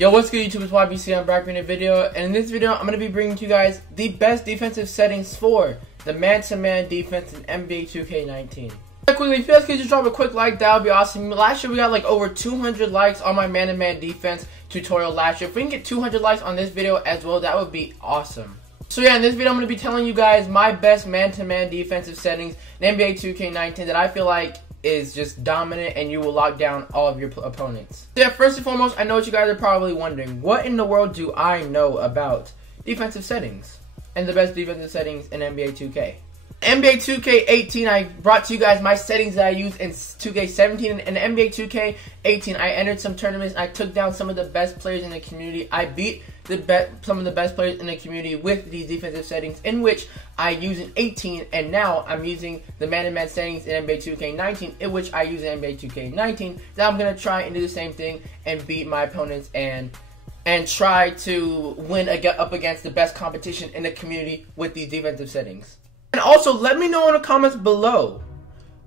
Yo, what's good YouTube? It's YBC. I'm back with a video, and in this video I'm going to be bringing to you guys the best defensive settings for the man-to-man defense in NBA 2K19. Quickly, if you guys could just drop a quick like, that would be awesome. Last year we got like over 200 likes on my man-to-man defense tutorial last year. If we can get 200 likes on this video as well, that would be awesome. So yeah, in this video I'm going to be telling you guys my best man-to-man defensive settings in NBA 2K19 that I feel like is just dominant and you will lock down all of your opponents. So yeah, first and foremost, I know what you guys are probably wondering. What in the world do I know about defensive settings and the best defensive settings in NBA 2K? NBA 2K18, I brought to you guys my settings that I use in 2K17 and NBA 2K18. I entered some tournaments and I took down some of the best players in the community. I beat some of the best players in the community with these defensive settings, in which I use in 18, and now I'm using the man-to-man settings in NBA 2K19, in which I use in NBA 2K19. Now I'm gonna try and do the same thing and beat my opponents and try to win up against the best competition in the community with these defensive settings. And also, let me know in the comments below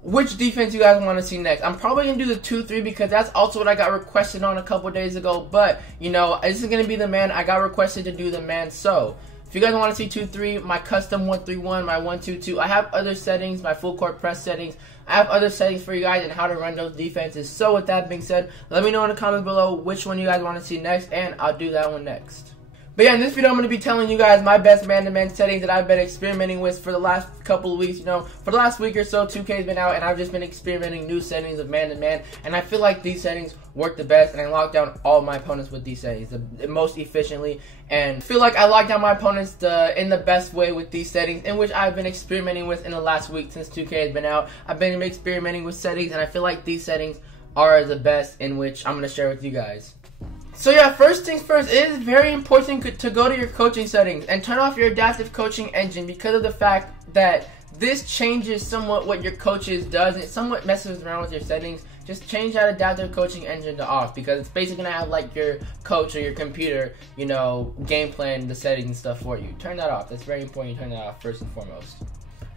which defense you guys want to see next. I'm probably going to do the 2-3 because that's also what I got requested on a couple days ago. But, you know, this is going to be the man. I got requested to do the man. So, if you guys want to see 2-3, my custom 1-3-1, my 1-2-2, I have other settings, my full court press settings. I have other settings for you guys and how to run those defenses. So, with that being said, let me know in the comments below which one you guys want to see next, and I'll do that one next. But yeah, in this video, I'm going to be telling you guys my best man-to-man settings that I've been experimenting with for the last couple of weeks. You know, for the last week or so, 2K's been out, and I've just been experimenting new settings of man-to-man. And I feel like these settings work the best, and I lock down all my opponents with these settings the most efficiently. And I feel like I lock down my opponents in the best way with these settings, in which I've been experimenting with in the last week since 2K has been out. I've been experimenting with settings, and I feel like these settings are the best, in which I'm going to share with you guys. So yeah, first things first, it is very important to go to your coaching settings and turn off your adaptive coaching engine, because of the fact that this changes somewhat what your coaches does, and it somewhat messes around with your settings. Just change that adaptive coaching engine to off, because it's basically going to have like your coach or your computer, you know, game plan the settings and stuff for you. Turn that off. That's very important. You turn that off first and foremost.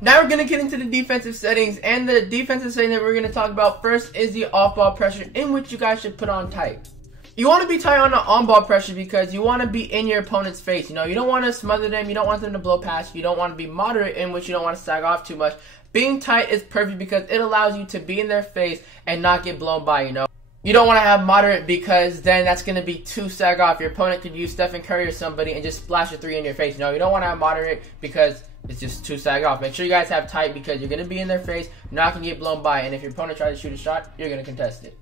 Now we're going to get into the defensive settings, and the defensive setting that we're going to talk about first is the off-ball pressure, in which you guys should put on tight. You want to be tight on the on-ball pressure because you want to be in your opponent's face. You know, you don't want to smother them. You don't want them to blow past you. You don't want to be moderate, in which you don't want to sag off too much. Being tight is perfect because it allows you to be in their face and not get blown by, you know. You don't want to have moderate, because then that's going to be too sag off. Your opponent could use Stephen Curry or somebody and just splash a 3 in your face. You know, you don't want to have moderate because it's just too sag off. Make sure you guys have tight, because you're going to be in their face, you're not going to get blown by, and if your opponent tries to shoot a shot, you're going to contest it.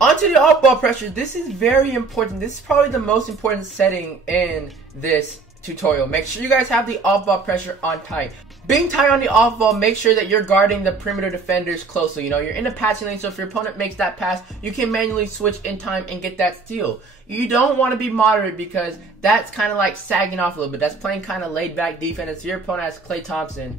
Onto the off-ball pressure. This is very important. This is probably the most important setting in this tutorial. Make sure you guys have the off-ball pressure on tight. Being tight on the off-ball, make sure that you're guarding the perimeter defenders closely. You know, you're in the passing lane, so if your opponent makes that pass, you can manually switch in time and get that steal. You don't want to be moderate, because that's kind of like sagging off a little bit. That's playing kind of laid-back defense. If your opponent has Klay Thompson,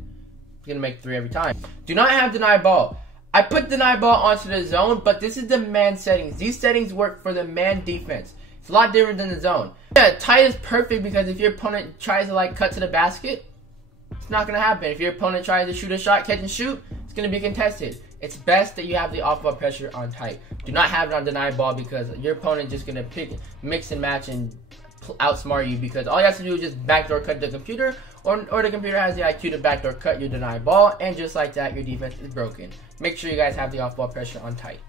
he's going to make 3 every time. Do not have deny ball. I put deny ball onto the zone, but this is the man settings. These settings work for the man defense. It's a lot different than the zone. Yeah, tight is perfect, because if your opponent tries to like cut to the basket, it's not going to happen. If your opponent tries to shoot a shot, catch and shoot, it's going to be contested. It's best that you have the off-ball pressure on tight. Do not have it on deny ball, because your opponent just going to mix and match and outsmart you, because all you have to do is just backdoor cut the computer, or the computer has the IQ to backdoor cut your deny ball, and just like that, your defense is broken. Make sure you guys have the off-ball pressure on tight.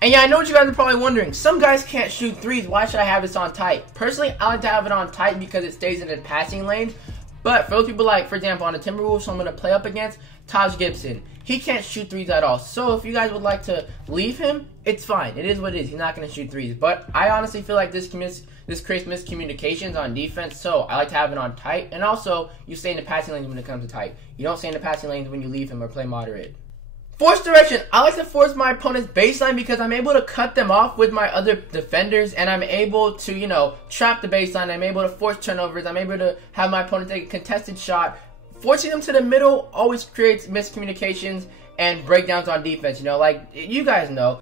And yeah, I know what you guys are probably wondering. Some guys can't shoot threes. Why should I have this on tight? Personally, I like to have it on tight because it stays in the passing lane. But for those people, like, for example, on the Timberwolves, who I'm going to play up against, Taj Gibson, he can't shoot threes at all. So if you guys would like to leave him, it's fine. It is what it is. He's not going to shoot threes. But I honestly feel like this creates miscommunications on defense, so I like to have it on tight. And also, you stay in the passing lanes when it comes to tight. You don't stay in the passing lanes when you leave him or play moderate. Force direction. I like to force my opponent's baseline, because I'm able to cut them off with my other defenders, and I'm able to, you know, trap the baseline. I'm able to force turnovers. I'm able to have my opponent take a contested shot. Forcing them to the middle always creates miscommunications and breakdowns on defense. You know, like you guys know,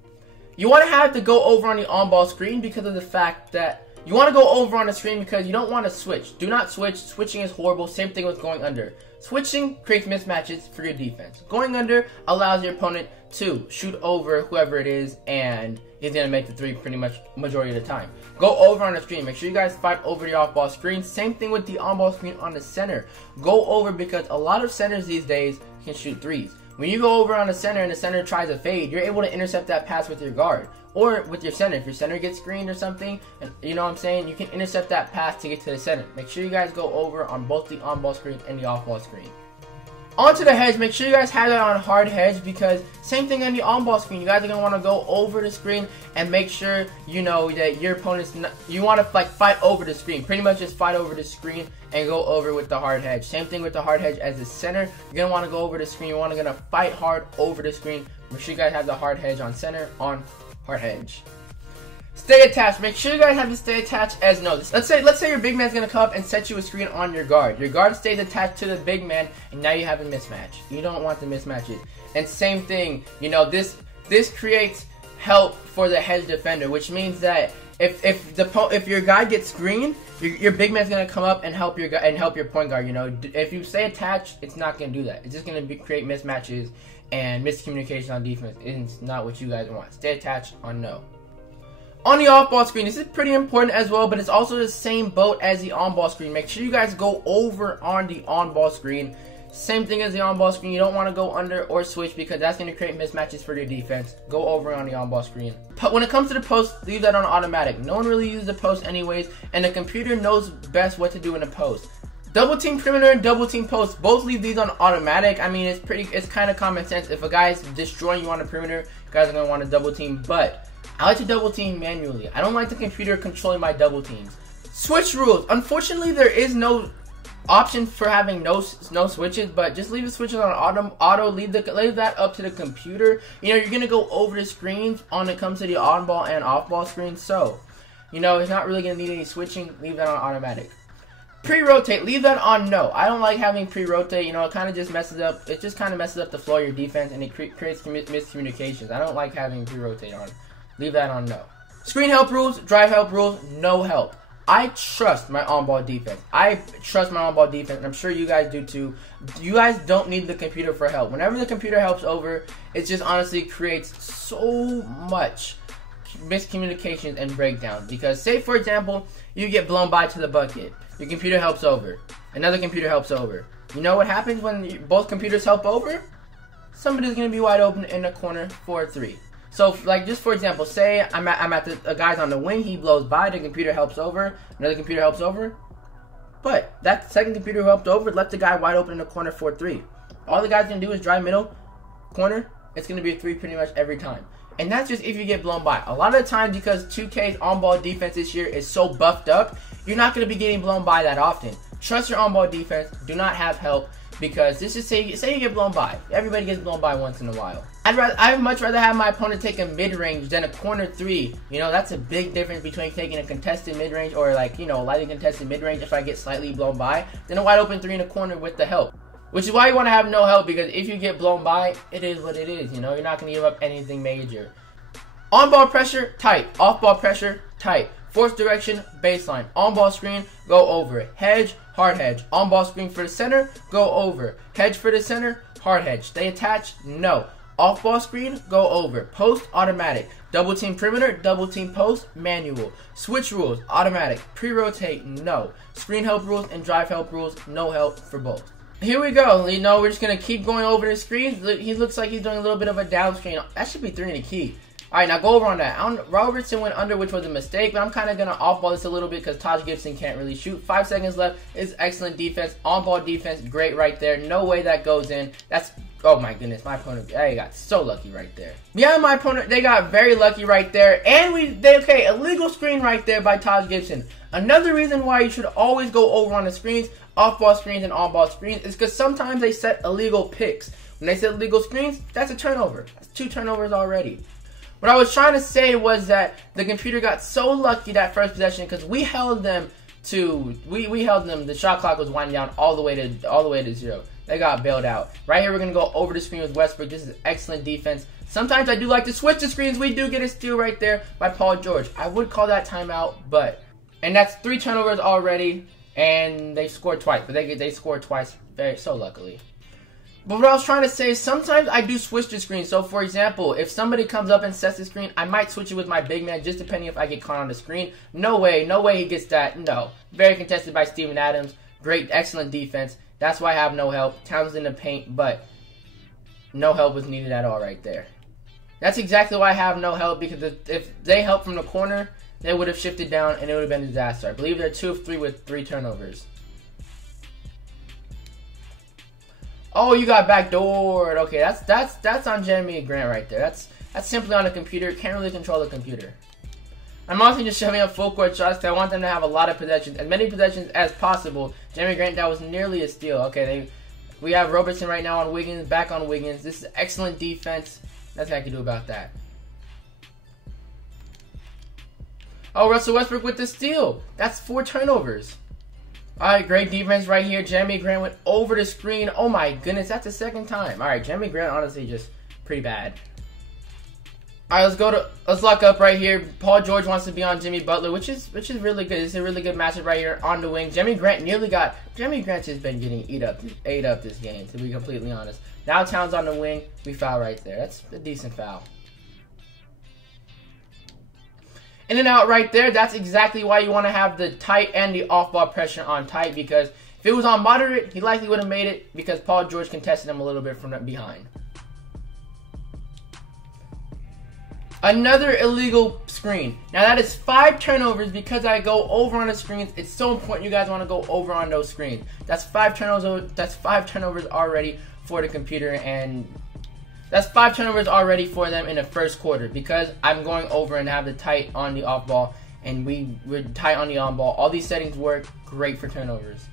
you want to have to go over on the on-ball screen, because of the fact that you want to go over on the screen, because you don't want to switch. Do not switch. Switching is horrible. Same thing with going under. Switching creates mismatches for your defense. Going under allows your opponent to shoot over whoever it is and, he's going to make the three pretty much majority of the time. Go over on the screen. Make sure you guys fight over the off-ball screen. Same thing with the on-ball screen on the center. Go over because a lot of centers these days can shoot threes. When you go over on the center and the center tries a fade, you're able to intercept that pass with your guard. Or with your center. If your center gets screened or something, and you know what I'm saying, you can intercept that pass to get to the center. Make sure you guys go over on both the on-ball screen and the off-ball screen. Onto the hedge, make sure you guys have that on hard hedge because same thing on the on-ball screen. You guys are going to want to go over the screen and make sure you know that your opponent's not, you want to like fight over the screen. Pretty much just fight over the screen and go over with the hard hedge. Same thing with the hard hedge as the center. You're going to want to go over the screen. You're going to fight hard over the screen. Make sure you guys have the hard hedge on center, on hard hedge. Stay attached. Make sure you guys have to stay attached as no. Let's say your big man's gonna come up and set you a screen on your guard. Your guard stays attached to the big man, and now you have a mismatch. You don't want the mismatches. And same thing, you know, this creates help for the hedge defender, which means that if your guy gets screened, your big man's gonna come up and help your point guard. You know, if you stay attached, it's not gonna do that. It's just gonna create mismatches and miscommunication on defense. It's not what you guys want. Stay attached on no. On the off-ball screen, this is pretty important as well, but it's also the same boat as the on-ball screen. Make sure you guys go over on the on-ball screen. Same thing as the on-ball screen. You don't want to go under or switch because that's going to create mismatches for your defense. Go over on the on-ball screen. But when it comes to the post, leave that on automatic. No one really uses the post anyways, and the computer knows best what to do in the post. Double team perimeter and double team post, both leave these on automatic. I mean, it's kind of common sense. If a guy's destroying you on the perimeter, you guys are going to want to double team, but I like to double team manually. I don't like the computer controlling my double teams. Switch rules. Unfortunately, there is no option for having no switches, but just leave the switches on auto. Leave that up to the computer. You know, you're gonna go over the screens when it comes to the on-ball and off-ball screens, so you know it's not really gonna need any switching. Leave that on automatic. Pre-rotate, leave that on no. I don't like having pre-rotate. You know, it kind of just messes up. It just kind of messes up the flow of your defense, and it creates miscommunications. I don't like having pre-rotate on. Leave that on no. Screen help rules, drive help rules, no help. I trust my on-ball defense. I trust my on-ball defense, and I'm sure you guys do too. You guys don't need the computer for help. Whenever the computer helps over, it just honestly creates so much miscommunications and breakdown. Because say, for example, you get blown by to the bucket. Your computer helps over. Another computer helps over. You know what happens when both computers help over? Somebody's going to be wide open in the corner for a three. So, like, just for example, say I'm at the guy's on the wing, he blows by, the computer helps over, another computer helps over, but that second computer who helped over left the guy wide open in the corner for a three. All the guy's gonna do is drive middle, corner, it's gonna be a three pretty much every time. And that's just if you get blown by. A lot of the times, because 2K's on-ball defense this year is so buffed up, you're not gonna be getting blown by that often. Trust your on-ball defense, do not have help, because this is say you get blown by. Everybody gets blown by once in a while. I'd much rather have my opponent take a mid-range than a corner three. You know, that's a big difference between taking a contested mid-range or like, you know, lightly contested mid-range if I get slightly blown by, than a wide open three in the corner with the help. Which is why you want to have no help, because if you get blown by, it is what it is. You know, you're not going to give up anything major. On-ball pressure, tight. Off-ball pressure, tight. Force direction, baseline. On-ball screen, go over. Hedge, hard hedge. On-ball screen for the center, go over. Hedge for the center, hard hedge. Stay attached, no. Off-ball screen, go over. Post, automatic. Double team perimeter, double team post, manual. Switch rules, automatic. Pre-rotate, no. Screen help rules and drive help rules, no help for both. Here we go. You know, we're just going to keep going over the screen. He looks like he's doing a little bit of a down screen. That should be 3 in the key. Alright, now go over on that. Robertson went under, which was a mistake, but I'm kind of going to off-ball this a little bit because Taj Gibson can't really shoot. 5 seconds left. Is excellent defense. On-ball defense, great right there. No way that goes in. That's, oh my goodness, my opponent, they got so lucky right there. Yeah, my opponent, they got very lucky right there. And okay, illegal screen right there by Taj Gibson. Another reason why you should always go over on the screens, off-ball screens and on-ball screens, is because sometimes they set illegal picks. When they set illegal screens, that's a turnover. That's 2 turnovers already. What I was trying to say was that the computer got so lucky that first possession because we held them to the shot clock was winding down all the way to 0. They got bailed out. Right here we're gonna go over the screen with Westbrook. This is excellent defense. Sometimes I do like to switch the screens. We do get a steal right there by Paul George. I would call that timeout, and that's 3 turnovers already, and they scored twice, but they scored twice so luckily. But what I was trying to say is sometimes I do switch the screen. So for example, if somebody comes up and sets the screen, I might switch it with my big man just depending if I get caught on the screen. No way he gets that. No. Very contested by Steven Adams. Great, excellent defense. That's why I have no help. Towns in the paint, but no help was needed at all right there. That's exactly why I have no help, because if they helped from the corner, they would have shifted down and it would have been a disaster. I believe they're 2 of 3 with 3 turnovers. Oh, you got backdoored. Okay, that's on Jeremy Grant right there. That's simply on the computer. Can't really control the computer. I'm also just shoving up full court shots because I want them to have a lot of possessions, as many possessions as possible. Jeremy Grant, that was nearly a steal. Okay, we have Robertson right now on Wiggins, back on Wiggins. This is excellent defense. Nothing I can do about that. Oh, Russell Westbrook with the steal. That's 4 turnovers. Alright, great defense right here. Jeremy Grant went over the screen. Oh my goodness, that's the 2nd time. Alright, Jeremy Grant honestly just pretty bad. Alright, let's lock up right here. Paul George wants to be on Jimmy Butler, which is really good. It's a really good matchup right here on the wing. Jeremy Grant's just been getting ate up this game, to be completely honest. Now Towns on the wing, we foul right there. That's a decent foul. In and out right there, that's exactly why you want to have the tight and the off-ball pressure on tight, because if it was on moderate, he likely would have made it because Paul George contested him a little bit from behind. Another illegal screen. Now that is 5 turnovers because I go over on the screens. It's so important you guys want to go over on those screens. That's 5 turnovers. That's 5 turnovers already for the computer, and that's 5 turnovers already for them in the first quarter because I'm going over and have the tight on the off ball, and we're tight on the on ball. All these settings work great for turnovers.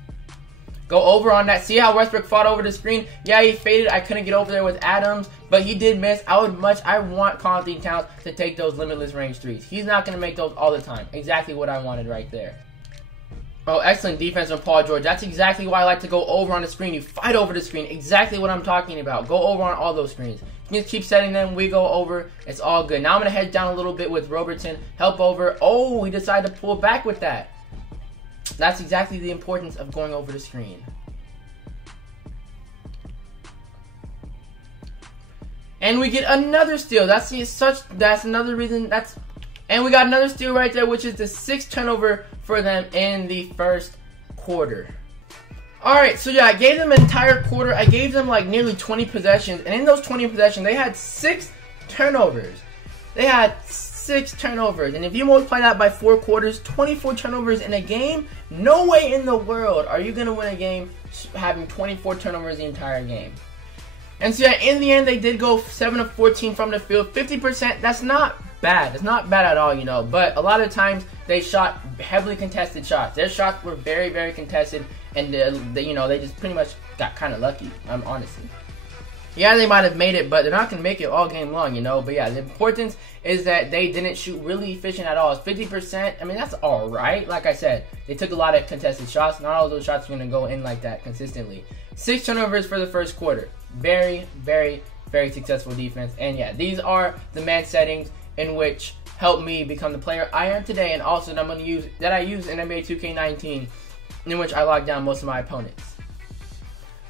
Go over on that. See how Westbrook fought over the screen? Yeah, he faded. I couldn't get over there with Adams, but he did miss. I want Karl-Anthony Towns to take those limitless range threes. He's not going to make those all the time. Exactly what I wanted right there. Oh, excellent defense from Paul George. That's exactly why I like to go over on the screen. You fight over the screen. Exactly what I'm talking about. Go over on all those screens. You just keep setting them. We go over. It's all good. Now I'm going to head down a little bit with Robertson. Help over. Oh, he decided to pull back with that. That's exactly the importance of going over the screen. And we get another steal. That's another reason. And we got another steal right there, which is the 6th turnover for them in the first quarter. Alright, so yeah, I gave them an entire quarter. I gave them like nearly 20 possessions. And in those 20 possessions, they had 6 turnovers. They had 6 turnovers. And if you multiply that by 4 quarters, 24 turnovers in a game, no way in the world are you going to win a game having 24 turnovers the entire game. And so yeah, in the end, they did go 7 of 14 from the field. 50%, that's not bad. It's not bad at all, you know. But a lot of times, they shot heavily contested shots. Their shots were very, very contested. And, you know, they just pretty much got kind of lucky, honestly. Yeah, they might have made it, but they're not going to make it all game long, you know. But yeah, the importance is that they didn't shoot really efficient at all. It's 50%. I mean, that's all right. Like I said, they took a lot of contested shots. Not all of those shots are going to go in like that consistently. 6 turnovers for the first quarter. Very, very, very successful defense. And yeah, these are the man settings in which helped me become the player I am today, and also that I use in NBA 2K19, in which I lock down most of my opponents.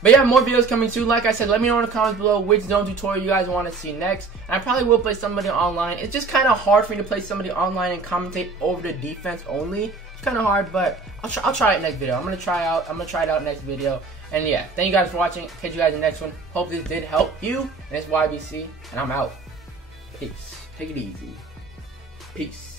But yeah, more videos coming soon. Like I said, let me know in the comments below which zone tutorial you guys want to see next. And I probably will play somebody online. It's just kind of hard for me to play somebody online and commentate over the defense only. It's kind of hard, but I'll try it next video. I'm gonna try it out next video. And yeah, thank you guys for watching. Catch you guys in the next one. Hope this did help you. And it's YBC, and I'm out. Peace. Take it easy. Peace.